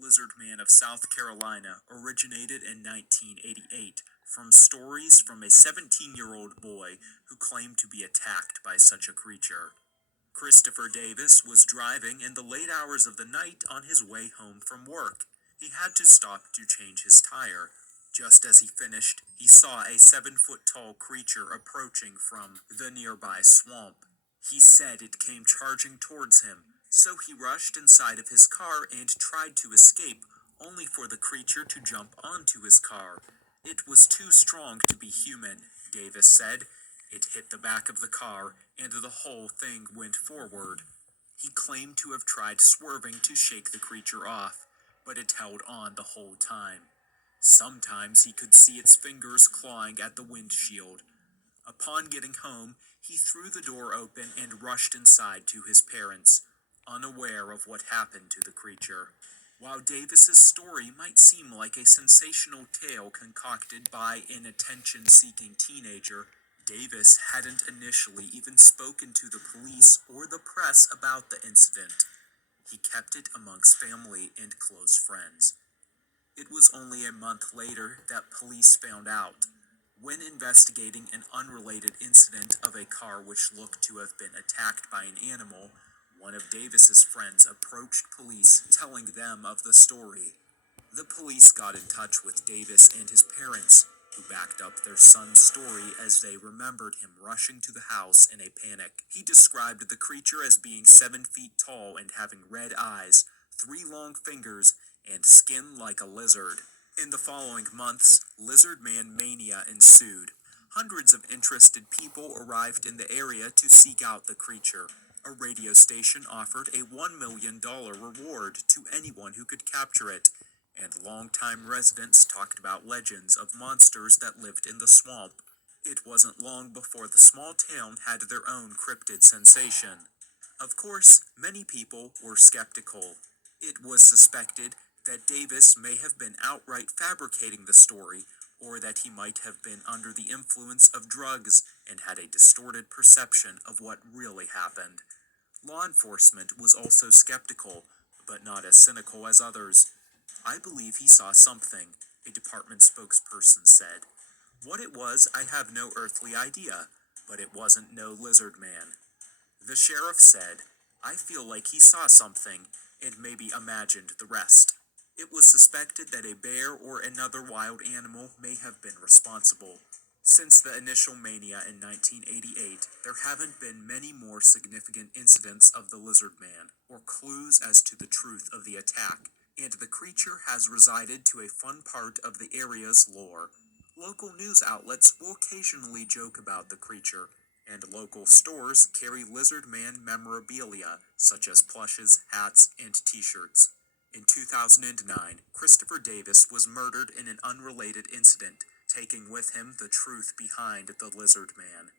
Lizard Man of South Carolina originated in 1988 from stories from a 17-year-old boy who claimed to be attacked by such a creature. Christopher Davis was driving in the late hours of the night on his way home from work. He had to stop to change his tire. Just as he finished, he saw a 7-foot-tall creature approaching from the nearby swamp. He said it came charging towards him, so he rushed inside of his car and tried to escape, only for the creature to jump onto his car. It was too strong to be human, Davis said. It hit the back of the car, and the whole thing went forward. He claimed to have tried swerving to shake the creature off, but it held on the whole time. Sometimes he could see its fingers clawing at the windshield. Upon getting home, he threw the door open and rushed inside to his parents, unaware of what happened to the creature. While Davis's story might seem like a sensational tale concocted by an attention-seeking teenager, Davis hadn't initially even spoken to the police or the press about the incident. He kept it amongst family and close friends. It was only a month later that police found out. When investigating an unrelated incident of a car which looked to have been attacked by an animal, one of Davis's friends approached police, telling them of the story. The police got in touch with Davis and his parents, who backed up their son's story as they remembered him rushing to the house in a panic. He described the creature as being 7 feet tall and having red eyes, 3 long fingers, and skin like a lizard. In the following months, Lizard Man mania ensued. Hundreds of interested people arrived in the area to seek out the creature. A radio station offered a $1 million reward to anyone who could capture it, and longtime residents talked about legends of monsters that lived in the swamp. It wasn't long before the small town had their own cryptid sensation. Of course, many people were skeptical. It was suspected that Davis may have been outright fabricating the story, or that he might have been under the influence of drugs and had a distorted perception of what really happened. Law enforcement was also skeptical, but not as cynical as others. I believe he saw something, a department spokesperson said. What it was, I have no earthly idea, but it wasn't no lizard man. The sheriff said, I feel like he saw something, and maybe imagined the rest. It was suspected that a bear or another wild animal may have been responsible. Since the initial mania in 1988, there haven't been many more significant incidents of the lizard man, or clues as to the truth of the attack, and the creature has resided to a fun part of the area's lore. Local news outlets will occasionally joke about the creature, and local stores carry lizard man memorabilia, such as plushes, hats, and t-shirts. In 2009, Christopher Davis was murdered in an unrelated incident, taking with him the truth behind the lizard man.